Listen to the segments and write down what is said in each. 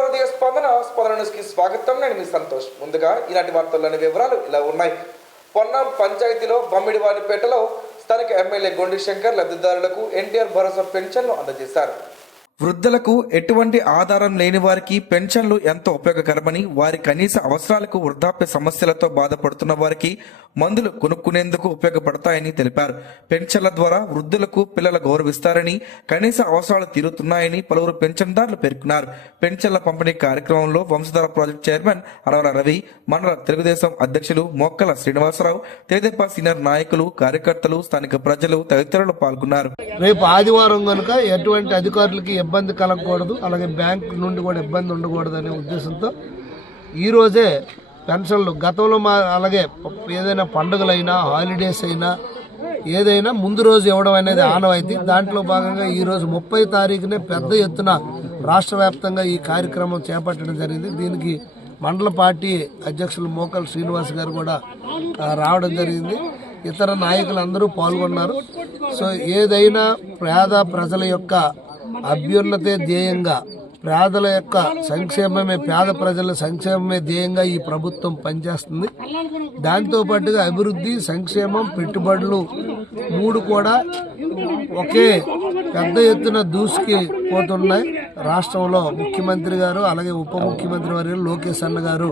హృదయ స్పందన న్యూస్ కి స్వాగతం. నేను మీ సంతోష్. ముందుగా ఈనాటి వార్తల్లోని వివరాలు ఇలా ఉన్నాయి. పొన్నం పంచాయతీలో బమ్మిడివారిపేటలో స్థానిక ఎమ్మెల్యే గొండి శంకర్ లబ్ధిదారులకు ఎన్టీఆర్ భరోసా పెన్షన్లు అందజేశారు. వృద్ధులకు ఎటువంటి ఆధారం లేని వారికి పెన్షన్లు ఎంతో ఉపయోగకరమని, వారి కనీస అవసరాలకు వృద్ధాప్య సమస్యలతో బాధపడుతున్న వారికి మందులు కొనుక్కునేందుకు ఉపయోగపడతాయని తెలిపారు. పెన్షన్ల ద్వారా వృద్ధులకు పిల్లల గౌరవిస్తారని, కనీస అవసరాలు తీరుతున్నాయని పలువురు పెన్షన్దారులు పేర్కొన్నారు. పెన్షన్ల పంపిణీ కార్యక్రమంలో వంశధార ప్రాజెక్టు చైర్మన్ అరవల రవి, మండల తెలుగుదేశం అధ్యక్షులు మోక్కల శ్రీనివాసరావు, తెదేపా సీనియర్ నాయకులు, కార్యకర్తలు, స్థానిక ప్రజలు తదితరులు పాల్గొన్నారు. రేపు ఆదివారం కనుక ఎటువంటి అధికారులకి ఇబ్బంది కలగకూడదు, అలాగే బ్యాంక్ నుండి కూడా ఇబ్బంది ఉండకూడదు అనే ఉద్దేశంతో ఈరోజే పెన్షన్లు గతంలో అలాగే ఏదైనా పండుగలైనా హాలిడేస్ అయినా ఏదైనా ముందు రోజు ఇవ్వడం అనేది ఆనవాయితీ. దాంట్లో భాగంగా ఈరోజు 30 తారీఖునే పెద్ద ఎత్తున రాష్ట్ర వ్యాప్తంగా ఈ కార్యక్రమం చేపట్టడం జరిగింది. దీనికి మండల పార్టీ అధ్యక్షులు మోకల్ శ్రీనివాస్ గారు కూడా రావడం జరిగింది. ఇతర నాయకులందరూ పాల్గొన్నారు. సో ఏదైనా పేద ప్రజల యొక్క అభ్యున్నతే ధ్యేయంగా, పేదల యొక్క సంక్షేమమే, పేద ప్రజల సంక్షేమమే ధ్యేయంగా ఈ ప్రభుత్వం పనిచేస్తుంది. దాంతోపాటుగా అభివృద్ధి, సంక్షేమం, పెట్టుబడులు మూడు కూడా ఒకే పెద్ద ఎత్తున దూసుకి పోతున్నాయి. రాష్ట్రంలో ముఖ్యమంత్రి గారు అలాగే ఉప ముఖ్యమంత్రి వర్యులు లోకేష్ అన్న గారు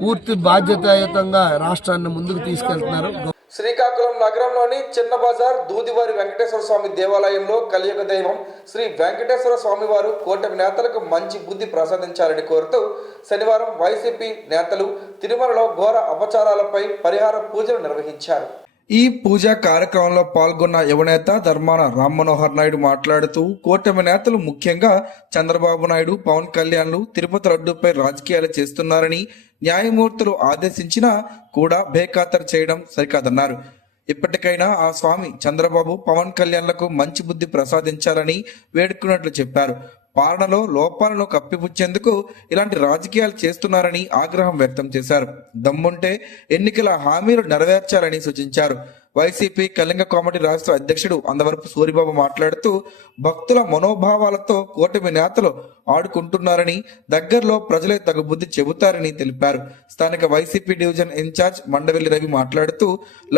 పూర్తి బాధ్యతాయుతంగా రాష్ట్రాన్ని ముందుకు తీసుకెళ్తున్నారు. శ్రీకాకుళం నగరంలోని చిన్న బజార్ దూదివారి వెంకటేశ్వర స్వామి దేవాలయంలో కలియుగ దైవం శ్రీ వెంకటేశ్వర స్వామి వారు కూటమి నేతలకు మంచి బుద్ధి ప్రసాదించాలని కోరుతూ శనివారం వైసీపీ నేతలు తిరుమలలో ఘోర అపచారాలపై పరిహార పూజలు నిర్వహించారు. ఈ పూజా కార్యక్రమంలో పాల్గొన్న యువనేత ధర్మాన రామ్మనోహర్ నాయుడు మాట్లాడుతూ కూటమి నేతలు ముఖ్యంగా చంద్రబాబు నాయుడు, పవన్ కళ్యాణ్లు తిరుపతి లడ్డూపై రాజకీయాలు చేస్తున్నారని, న్యాయమూర్తులు ఆదేశించినా కూడా బేఖాతరు చేయడం సరికాదన్నారు. ఇప్పటికైనా ఆ స్వామి చంద్రబాబు, పవన్ కళ్యాణ్లకు మంచి బుద్ధి ప్రసాదించాలని వేడుకున్నట్లు చెప్పారు. పాలనలో లోపాలను కప్పిపుచ్చేందుకు ఇలాంటి రాజకీయాలు చేస్తున్నారని ఆగ్రహం వ్యక్తం చేశారు. దమ్ముంటే ఎన్నికల హామీలు నెరవేర్చాలని సూచించారు. వైసీపీ కళింగ కామెడీ రాష్ట్ర అధ్యక్షుడు అందవరపు సూరిబాబు మాట్లాడుతూ భక్తుల మనోభావాలతో కూటమి నేతలు ఆడుకుంటున్నారని, దగ్గరలో ప్రజలే తగు బుద్ధి చెబుతారని తెలిపారు. స్థానిక YCP division incharge Mandavelli Ravi మాట్లాడుతూ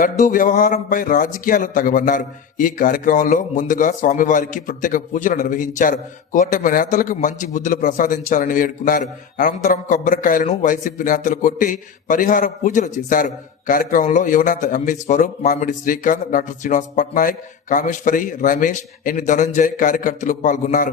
లడ్డూ వ్యవహారంపై రాజకీయాలు తగవన్నారు. ఈ కార్యక్రమంలో ముందుగా స్వామివారికి ప్రత్యేక పూజలు నిర్వహించారు. కూటమి నేతలకు మంచి బుద్ధులు ప్రసాదించాలని వేడుకున్నారు. అనంతరం కొబ్బరికాయలను వైసీపీ నేతలు కొట్టి పరిహార పూజలు చేశారు. కార్యక్రమంలో యువనేత ఎంవి స్వరూప్, మామిడి శ్రీకాంత్, డాక్టర్ శ్రీనివాస్ పట్నాయక్, కామేశ్వరి, రమేష్, ఎన్ని ధనంజయ్ కార్యకర్తలు పాల్గొన్నారు.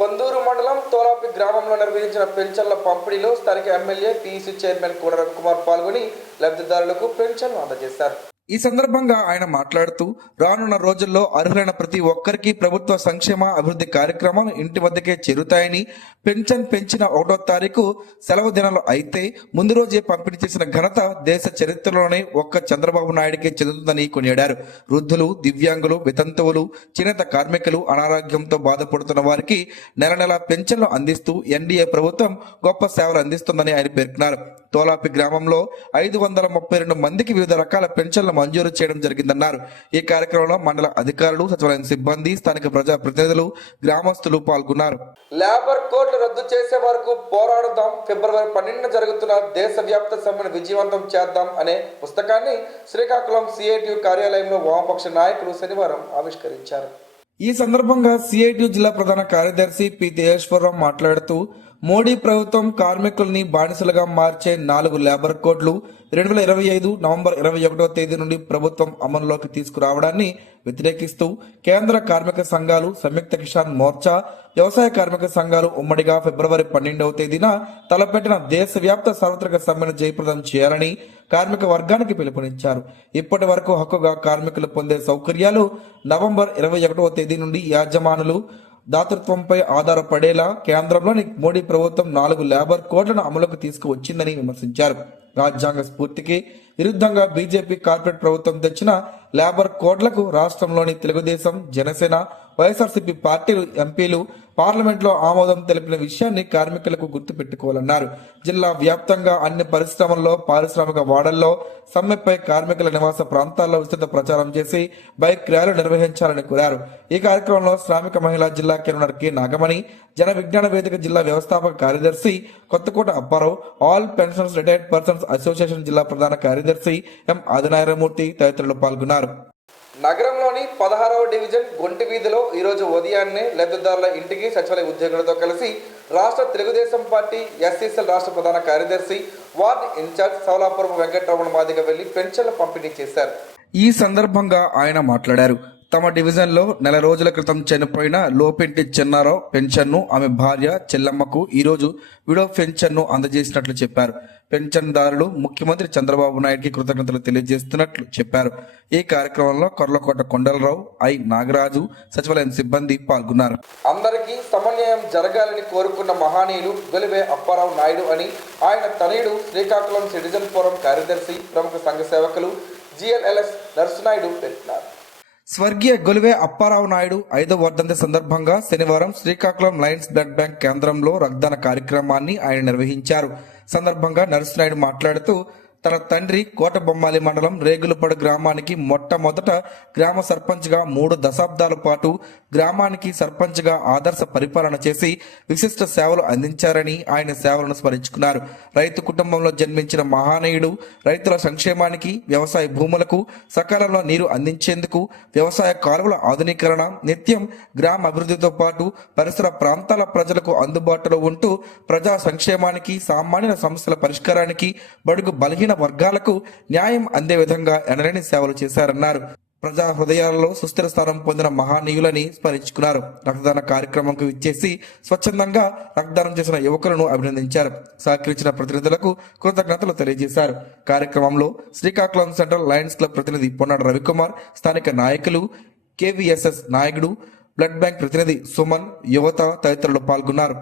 పొందూరు మండలం తోలాపి గ్రామంలో నిర్వహించిన పెన్షన్ల పంపిణీలో స్థానిక ఎమ్మెల్యే టీసీ చైర్మన్ కోన రవికుమార్ పాల్గొని లబ్ధిదారులకు పెన్షన్లు అందజేశారు. ఈ సందర్భంగా ఆయన మాట్లాడుతూ రానున్న రోజుల్లో అర్హులైన ప్రతి ఒక్కరికి ప్రభుత్వ సంక్షేమ అభివృద్ధి కార్యక్రమాలు ఇంటి వద్దకే చేరుతాయని, పెన్షన్ పెంచిన 1వ తారీఖు సెలవు దినాలు అయితే ముందు రోజే పంపిణీ చేసిన ఘనత దేశ చరిత్రలోనే ఒక్క చంద్రబాబు నాయుడికే చెందుతుందని కొనియాడారు. వృద్ధులు, దివ్యాంగులు, వితంతువులు, చేనేత కార్మికులు, అనారోగ్యంతో బాధపడుతున్న వారికి నెల నెల పెన్షన్లు అందిస్తూ ఎన్డీఏ ప్రభుత్వం గొప్ప సేవలు అందిస్తుందని ఆయన పేర్కొన్నారు. తోలాపి గ్రామంలో 532 మందికి వివిధ రకాల పెన్షన్లు మంజూరు చేయడం జరిగిందన్నారు. ఈ కార్యక్రమంలో మండల అధికారులు, సచివాలయం సిబ్బంది, స్థానిక ప్రజా ప్రతినిధులు, గ్రామస్తులు పాల్గొన్నారు. లేబర్ కోడ్లు రద్దు చేసే వరకు పోరాడదాం, ఫిబ్రవరి 12న జరుగుతున్న దేశవ్యాప్త సమ్మెను విజయవంతం చేద్దాం అనే పుస్తకాన్ని శ్రీకాకుళం సిఐటియు కార్యాలయంలో వామపక్ష నాయకులు శనివారం ఆవిష్కరించారు. ఈ సందర్భంగా సిఐటియు జిల్లా ప్రధాన కార్యదర్శి పి తేజేశ్వరరావు మాట్లాడుతూ మోడీ ప్రభుత్వం కార్మికుల్ని బానిసలుగా మార్చే 4 లేబర్ కోడ్లు 2025 నవంబర్ 21వ తేదీ నుండి ప్రభుత్వం అమలులోకి తీసుకురావడాన్ని వ్యతిరేకిస్తూ కేంద్ర కార్మిక సంఘాలు, సంయుక్త కిసాన్ మోర్చా, వ్యవసాయ కార్మిక సంఘాలు ఉమ్మడిగా ఫిబ్రవరి 12వ తేదీన తలపెట్టిన దేశవ్యాప్త సార్వత్రిక సమ్మెను జయప్రదం చేయాలని కార్మిక వర్గానికి పిలుపునిచ్చారు. ఇప్పటి వరకు హక్కుగా కార్మికులు పొందే సౌకర్యాలు నవంబర్ 21వ తేదీ నుండి యాజమానులు దాతృత్వంపై ఆధారపడేలా కేంద్రంలోని మోడీ ప్రభుత్వం 4 లేబర్ కోడ్లను అమలుకు తీసుకువచ్చిందని విమర్శించారు. రాజ్యాంగ స్ఫూర్తికి విరుద్ధంగా బీజేపీ కార్పొరేట్ ప్రభుత్వం తెచ్చిన లేబర్ కోడ్లకు రాష్ట్రంలోని తెలుగుదేశం, జనసేన వైఎస్ఆర్సీపీ పార్టీలు ఎంపీలు పార్లమెంట్లో ఆమోదం తెలిపిన విషయాన్ని కార్మికులకు గుర్తుపెట్టుకోవాలన్నారు. జిల్లా వ్యాప్తంగా అన్ని పరిశ్రమల్లో, పారిశ్రామిక వాడల్లో సమ్మెపై కార్మికుల నివాస ప్రాంతాల్లో విస్తృత ప్రచారం చేసి బైక్ ర్యాలీ నిర్వహించాలని కోరారు. ఈ కార్యక్రమంలో శ్రామిక మహిళా జిల్లా కన్వీనర్ కె నాగమణి, జన విజ్ఞాన వేదిక జిల్లా వ్యవస్థాపక కార్యదర్శి Kothakota Apparao, all pensions retired persons association జిల్లా ప్రధాన కార్యదర్శి ఎం ఆదినారాయణమూర్తి తదితరులు పాల్గొన్నారు. నగరంలోని 16వ డివిజన్ గొంటి వీధిలో ఈరోజు ఉదయాన్నే లబ్ధిదారుల ఇంటికి సచివాలయ ఉద్యోగులతో కలిసి రాష్ట్ర తెలుగుదేశం పార్టీ ఎస్సీసీఎల్ రాష్ట్ర ప్రధాన కార్యదర్శి వార్డు ఇన్ఛార్జ్ సౌలాపురం వెంకటరమణ మాదిగ వెళ్లి పెన్షన్ల పంపిణీ చేశారు. ఈ సందర్భంగా ఆయన మాట్లాడారు. తమ డివిజన్లో నెల రోజుల క్రితం చనిపోయిన లోపింటి చెన్నారావు పెన్షన్ను ఆమె భార్య చెల్లమ్మకు ఈరోజు విడో పెన్షన్ను అందజేసినట్లు చెప్పారు. పెన్షన్దారులు ముఖ్యమంత్రి చంద్రబాబు నాయుడికి కృతజ్ఞతలు తెలియజేస్తున్నట్లు చెప్పారు. ఈ కార్యక్రమంలో కొర్లకోట కొండలరావు, ఐ నాగరాజు, సచివాలయం సిబ్బంది పాల్గొన్నారు. అందరికీ సమన్వయం జరగాలని కోరుకున్న మహానీయులు గొలివే అప్పారావు నాయుడు అని ఆయన తనయుడు శ్రీకాకుళం సిటిజన్ ఫోరం కార్యదర్శి, ప్రముఖ సంఘ సేవకులు జిఎల్ఎల్ఎస్ నర్సునాయుడు పేర్కొన్నారు. స్వర్గీయ గొలివే అప్పారావు నాయుడు 5వ వర్ధంతి సందర్భంగా శనివారం శ్రీకాకుళం లయన్స్ బ్లడ్ బ్యాంక్ కేంద్రంలో రక్తదాన కార్యక్రమాన్ని ఆయన నిర్వహించారు. సందర్భంగా నర్సునాయుడు మాట్లాడుతూ తన తండ్రి కోటబొమ్మాలి మండలం రేగులపడు గ్రామానికి మొట్టమొదట గ్రామ సర్పంచ్గా 3 దశాబ్దాల పాటు గ్రామానికి సర్పంచ్గా ఆదర్శ పరిపాలన చేసి విశిష్ట సేవలు అందించారని ఆయన సేవలను స్మరించుకున్నారు. రైతు కుటుంబంలో జన్మించిన మహానీయుడు రైతుల సంక్షేమానికి, వ్యవసాయ భూములకు సకాలంలో నీరు అందించేందుకు, వ్యవసాయ కాలువల ఆధునీకరణ, నిత్యం గ్రామ అభివృద్ధితో పాటు పరిసర ప్రాంతాల ప్రజలకు అందుబాటులో ఉంటూ ప్రజా సంక్షేమానికి, సామాన్యుల సమస్యల పరిష్కారానికి, బడుగు బలహీన వర్గాలకు న్యాయం అందే విధంగా ఎనలేని సేవలు చేశారన్నారు. ప్రజా హృదయాలలో సుస్థిర స్థానం పొందిన మహానీయులని స్మరించుకున్నారు. రక్తదాన కార్యక్రమంకు ఇచ్చేసి స్వచ్ఛందంగా రక్తదానం చేసిన యువకులను అభినందించారు. సహకరించిన ప్రతినిధులకు కృతజ్ఞతలు తెలియజేశారు. కార్యక్రమంలో శ్రీకాకుళం సెంట్రల్ లయన్స్ క్లబ్ ప్రతినిధి పొన్నాడు రవికుమార్, స్థానిక నాయకులు, కేవీఎస్ఎస్ నాయకుడు, బ్లడ్ బ్యాంక్ ప్రతినిధి సుమన్, యువత తదితరులు పాల్గొన్నారు.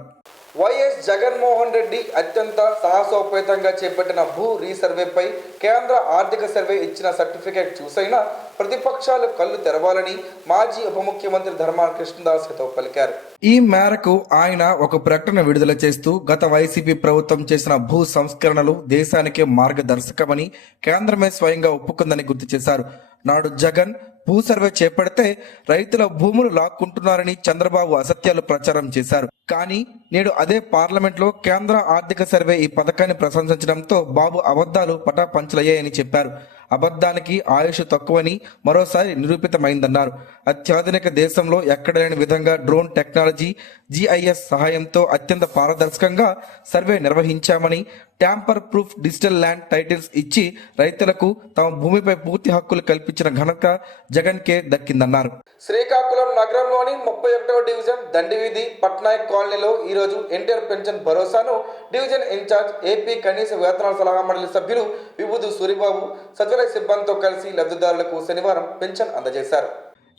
వైఎస్ జగన్మోహన్ రెడ్డి అత్యంత సాహసోపేతంగా చేపట్టిన భూ రీసర్వేపై కేంద్ర ఆర్థిక సర్వే ఇచ్చిన సర్టిఫికేట్ చూసైనా ప్రతిపక్షాలు కళ్ళు తెరవాలని మాజీ ఉప ముఖ్యమంత్రి ధర్మాన కృష్ణదాస్ హితవు పలికారు. ఈ మేరకు ఆయన ఒక ప్రకటన విడుదల చేస్తూ గత వైసీపీ ప్రభుత్వం చేసిన భూ సంస్కరణలు దేశానికే మార్గదర్శకమని కేంద్రమే స్వయంగా ఒప్పుకుందని గుర్తు చేశారు. నాడు జగన్ భూ సర్వే చేపడితే రైతుల భూములు లాక్కుంటున్నారని చంద్రబాబు అసత్యాలు ప్రచారం చేశారు. కానీ నేడు అదే పార్లమెంట్ లో కేంద్ర ఆర్థిక సర్వే ఈ పథకాన్ని ప్రశంసించడంతో బాబు అబద్ధాలు పటాపంచలయ్యాయని చెప్పారు. అబద్ధానికి ఆయుష్ తక్కువని మరోసారి నిరూపితమైందన్నారు. అత్యాధునిక దేశంలో ఎక్కడ లేని విధంగా డ్రోన్ టెక్నాలజీ, GIS సహాయంతో అత్యంత పారదర్శకంగా సర్వే నిర్వహించామని, tamper proof digital land titles ఇచ్చి రైతులకు తమ భూమిపై పూర్తి హక్కులు కల్పించిన ఘనత జగన్ కే దక్కిందన్నారు. శ్రీకాకుళం నగరంలోని 31వ డివిజన్ దండివీధి పట్నాయక్ కాలనీలో ఈరోజు ఎన్టీఆర్ పెన్షన్ భరోసాను డివిజన్ ఇన్ఛార్జ్, ఏపీ కనీస వేతనాల సలహా మండలి సభ్యులు విభూదు సూరిబాబు సచివాలయ సిబ్బందితో కలిసి లబ్ధిదారులకు శనివారం పెన్షన్ అందజేశారు.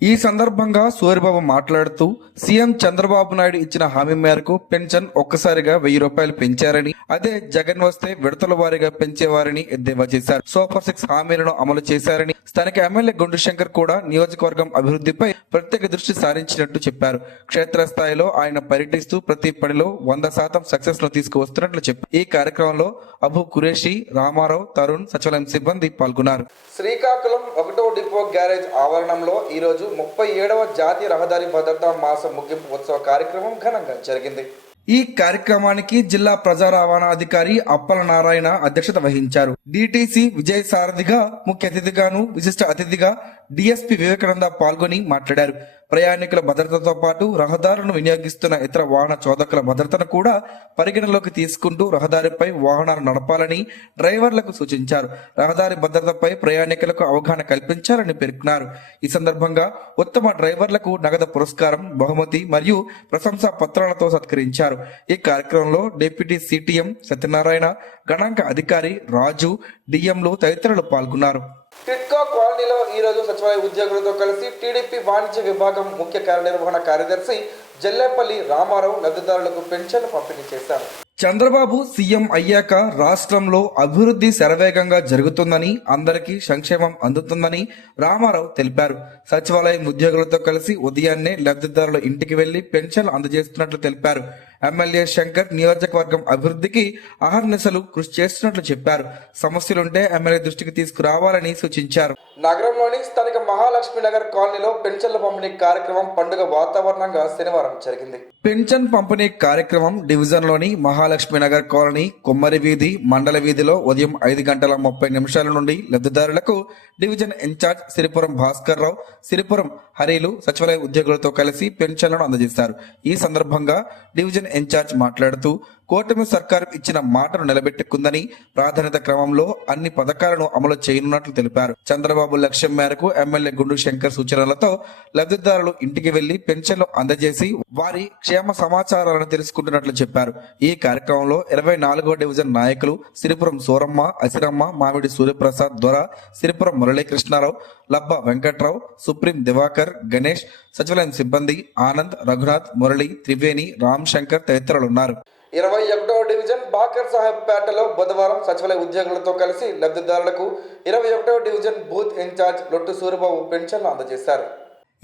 ఈ సందర్భంగా సూరిబాబు మాట్లాడుతూ సీఎం చంద్రబాబు నాయుడు ఇచ్చిన హామీ మేరకు పెన్షన్ ఒక్కసారిగా 1000 రూపాయలు పెంచారని, అదే జగన్ వస్తే విడతల వారీగా పెంచేవారని ఎద్దేవా చేశారు. సూపర్ 6 హామీలను అమలు చేశారని, స్థానిక ఎమ్మెల్యే గుండు శంకర్ కూడా నియోజకవర్గం అభివృద్ధిపై ప్రత్యేక దృష్టి సారించినట్టు చెప్పారు. క్షేత్రస్థాయిలో ఆయన పర్యటిస్తూ ప్రతి పనిలో 100% సక్సెస్ ను తీసుకువస్తున్నట్లు చెప్పారు. ఈ కార్యక్రమంలో అబు కురేషి, రామారావు, తరుణ్, సచివాలయం సిబ్బంది పాల్గొన్నారు. శ్రీకాకుళం 1వ డిపో గ్యారేజ్ ఆవరణంలో ఈరోజు 37వ జాతీయ రహదారి భద్రతా మాస ముగింపు ఉత్సవ కార్యక్రమం ఘనంగా జరిగింది. ఈ కార్యక్రమానికి జిల్లా ప్రజా రవాణా అధికారి అప్పల నారాయణ అధ్యక్షత వహించారు. DTC విజయ్ సారథిగా ముఖ్య అతిథిగాను, విశిష్ట అతిథిగా DSP వివేకానంద పాల్గొని మాట్లాడారు. ప్రయాణికుల భద్రతతో పాటు రహదారులను వినియోగిస్తున్న ఇతర వాహన చోదకుల భద్రతను కూడా పరిగణలోకి తీసుకుంటూ రహదారిపై వాహనాలు నడపాలని డ్రైవర్లకు సూచించారు. రహదారి భద్రతపై ప్రయాణికులకు అవగాహన కల్పించాలని పేర్కొన్నారు. ఈ సందర్భంగా ఉత్తమ డ్రైవర్లకు నగదు పురస్కారం, బహుమతి మరియు ప్రశంసా పత్రాలతో సత్కరించారు. ఈ కార్యక్రమంలో డిప్యూటీ CTM సత్యనారాయణ, గణాంక అధికారి రాజు, DMలు తదితరులు పాల్గొన్నారు. టిట్కో కాలనీలో ఈరోజు సచివాలయ ఉద్యోగులతో కలిసి టీడీపీ వాణిజ్య విభాగం ముఖ్య కార్యనిర్వహణ కార్యదర్శి జల్లేపల్లి రామారావు లబ్ధిదారులకు పెన్షన్లు పంపిణీ చేశారు. చంద్రబాబు సీఎం అయ్యాక రాష్ట్రంలో అభివృద్ధి శరవేగంగా జరుగుతుందని, అందరికీ సంక్షేమం అందుతుందని రామారావు తెలిపారు. సచివాలయం ఉద్యోగులతో కలిసి ఉదయాన్నే లబ్ధిదారుల ఇంటికి వెళ్లి పెన్షన్లు అందజేస్తున్నట్లు తెలిపారు. ఎమ్మెల్యే శంకర్ నియోజకవర్గం అభివృద్ధికి అహర్నిశలు కృషి చేస్తున్నట్లు చెప్పారు. సమస్యలుంటే ఎమ్మెల్యే దృష్టికి తీసుకురావాలని సూచించారు. నగరంలోని స్థానిక మహాలక్ష్మి నగర్ కాలనీలో పెన్షన్ల పంపిణీ కార్యక్రమం పండుగ వాతావరణంగా శనివారం జరిగింది. పెన్షన్ పంపిణీ కార్యక్రమం డివిజన్లోని మహాలక్ష్మి నగర్ కాలనీ, కొమ్మరి వీధి, మండల వీధిలో ఉదయం 5:30 నుండి లబ్ధిదారులకు డివిజన్ ఇన్ఛార్జ్ సిరిపురం భాస్కర్ రావు, సిరిపురం హరీలు సచివాలయ ఉద్యోగులతో కలిసి పెన్షన్లను అందజేశారు. ఈ సందర్భంగా డివిజన్ ఇన్ఛార్జ్ మాట్లాడుతూ కూటమి సర్కారు ఇచ్చిన మాటను నిలబెట్టుకుందని, ప్రాధాన్యత క్రమంలో అన్ని పథకాలను అమలు చేయనున్నట్లు తెలిపారు. చంద్రబాబు లక్ష్యం మేరకు ఎమ్మెల్యే గుండు శంకర్ సూచనలతో లబ్ధిదారులు ఇంటికి వెళ్లి పెన్షన్లు అందజేసి వారి క్షేమ సమాచారాలను తెలుసుకుంటున్నట్లు చెప్పారు. ఈ కార్యక్రమంలో 24వ డివిజన్ నాయకులు సిరిపురం సూరమ్మ, అసిరమ్మ, మామిడి సూర్యప్రసాద్, దొర, సిరిపురం మురళీకృష్ణారావు, లబ్బ వెంకట్రావు, సుప్రీం దివాకర్, గణేష్, సచివాలయం సిబ్బంది ఆనంద్, రఘునాథ్, మురళి, త్రివేణి, రామ్ శంకర్ తదితరులున్నారు. 21వ డివిజన్ బాకర్ సాహెబ్ పేటలో బుధవారం సచివాలయ ఉద్యోగులతో కలిసి లబ్ధిదారులకు 21వ డివిజన్ బూత్ ఇన్ఛార్జ్ లొట్టు సూరిబాబు పెన్షన్లు అందజేశారు.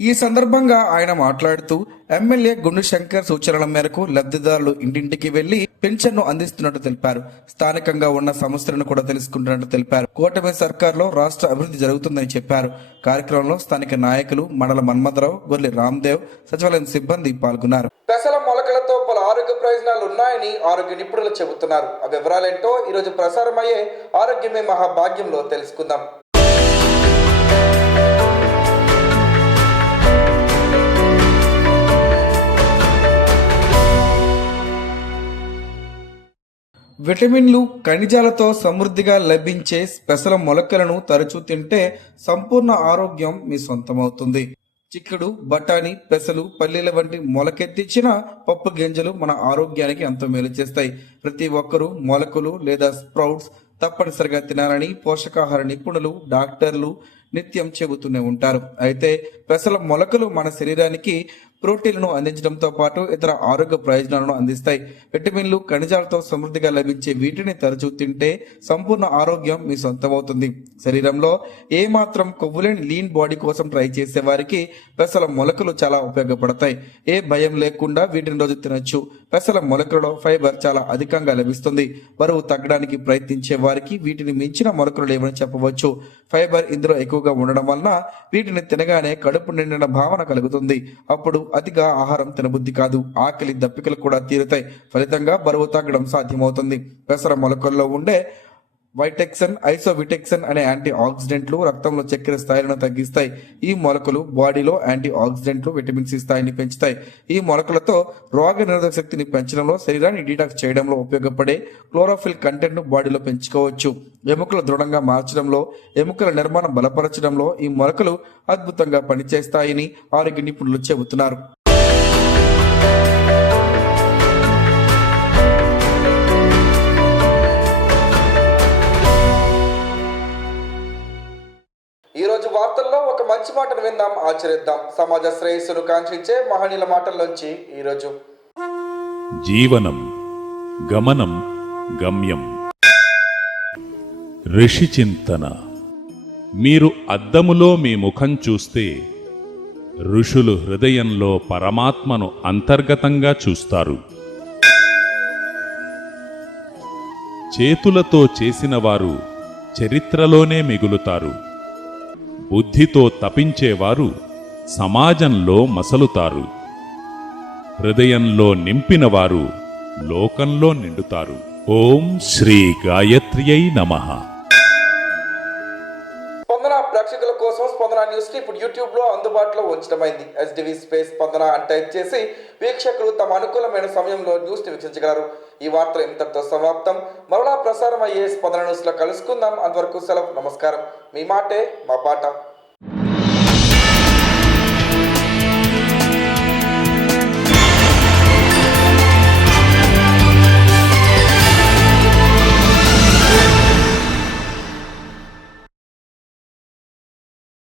ఈ సందర్భంగా ఆయన మాట్లాడుతూ ఎమ్మెల్యే గుండు శంకర్ సూచనల మేరకు లబ్ధిదారులు ఇంటింటికి వెళ్లి పెన్షన్ను అందిస్తున్నట్టు తెలిపారు. స్థానికంగా ఉన్న సమస్యలను కూడా తెలుసుకుంటున్నట్టు తెలిపారు. కూటమి సర్కార్లో రాష్ట్ర అభివృద్ధి జరుగుతుందని చెప్పారు. కార్యక్రమంలో స్థానిక నాయకులు మండల మన్మథరావు, గొర్రె రామ్దేవ్, సచివాలయం సిబ్బంది పాల్గొన్నారు. పెసల మొలకలతో పలు ఆరోగ్య ప్రయోజనాలు ఉన్నాయని ఆరోగ్య నిపుణులు చెబుతున్నారు. ఆ వివరాలేంటో ఈరోజు ప్రసారమయ్యే ఆరోగ్యమే మహాభాగ్యంలో తెలుసుకుందాం. విటమిన్లు, ఖనిజాలతో సమృద్ధిగా లభించే పెసల మొలకలను తరచూ తింటే సంపూర్ణ ఆరోగ్యం మీ సొంతమవుతుంది. చిక్కుడు, బఠానీ, పెసలు, పల్లీల వంటి మొలకెత్తించిన పప్పు గింజలు మన ఆరోగ్యానికి ఎంతో మేలు చేస్తాయి. ప్రతి ఒక్కరూ మొలకలు లేదా స్ప్రౌట్స్ తప్పనిసరిగా తినాలని పోషకాహార నిపుణులు, డాక్టర్లు నిత్యం చెబుతూనే ఉంటారు. అయితే పెసల మొలకలు మన శరీరానికి ప్రోటీన్లను అందించడంతో పాటు ఇతర ఆరోగ్య ప్రయోజనాలను అందిస్తాయి. విటమిన్లు, ఖనిజాలతో సమృద్ధిగా లభించే వీటిని తరచూ తింటే సంపూర్ణ ఆరోగ్యం మీ సొంతమవుతుంది. శరీరంలో ఏమాత్రం కొవ్వులేని లీన్ బాడీ కోసం ట్రై చేసే వారికి పెసల మొలకలు చాలా ఉపయోగపడతాయి. ఏ భయం లేకుండా వీటిని రోజు తినొచ్చు. పెసల మొలకలలో ఫైబర్ చాలా అధికంగా లభిస్తుంది. బరువు తగ్గడానికి ప్రయత్నించే వారికి వీటిని మించిన మొలకలు లేవని చెప్పవచ్చు. ఫైబర్ ఇందులో ఎక్కువగా ఉండడం వలన వీటిని తినగానే కడుపు నిండిన భావన కలుగుతుంది. అప్పుడు అతిగా ఆహారం తినబుద్ధి కాదు. ఆకలి దప్పికలు కూడా తీరుతాయి. ఫలితంగా బరువు తగ్గడం సాధ్యమవుతుంది. పెసర మొలకల్లో ఉండే వైటెక్సన్, ఐసోవిటెక్సన్ అనే యాంటీ ఆక్సిడెంట్లు రక్తంలో చక్కెర స్థాయిలను తగ్గిస్తాయి. ఈ మొలకలు బాడీలో యాంటీ ఆక్సిడెంట్లు, విటమిన్ సి స్థాయిని పెంచుతాయి. ఈ మొలకలతో రోగ నిరోధక శక్తిని పెంచడంలో, శరీరాన్ని డీటాక్స్ చేయడంలో ఉపయోగపడే క్లోరోఫిల్ కంటెంట్ ను బాడీలో పెంచుకోవచ్చు. ఎముకలు దృఢంగా మార్చడంలో, ఎముకల నిర్మాణం బలపరచడంలో ఈ మొలకలు అద్భుతంగా పనిచేస్తాయని ఆరోగ్య నిపుణులు చెబుతున్నారు. ఈరోజు వార్తల్లో ఒక మంచి మాటను విందాం, ఆచరిద్దాం. సమాజ శ్రేయస్సును కాంక్షించే మహనీయుల మాటల్లోంచి ఈరోజు. జీవనం గమనం గమ్యం. ఋషి చింతన. మీరు అద్దములో మీ ముఖం చూస్తే ఋషులు హృదయంలో పరమాత్మను అంతర్గతంగా చూస్తారు. చేతులతో చేసిన వారు చరిత్రలోనే మిగులుతారు. బుద్ధితో తపించేవారు సమాజంలో మసలుతారు. హృదయంలో నింపినవారు లోకంలో నిండుతారు. ఓం శ్రీ గాయత్ర్యై నమః. స్పందన ప్రేక్షకుల కోసం స్పందన న్యూస్ ని ఇప్పుడు యూట్యూబ్ లో అందుబాటులో ఉంచడమైంది. SDV స్పేస్ స్పందన అని టైప్ చేసి వీక్షకులు తమ అనుకూలమైన సమయంలో న్యూస్ ని వీక్షించగలరు. ఈ వార్తలు ఇంతటితో సమాప్తం. మరలా ప్రసారం అయ్యే స్పందన న్యూస్ లో కలుసుకుందాం. అంతవరకు సెలవు. నమస్కారం. మీ మాటే మా పాట.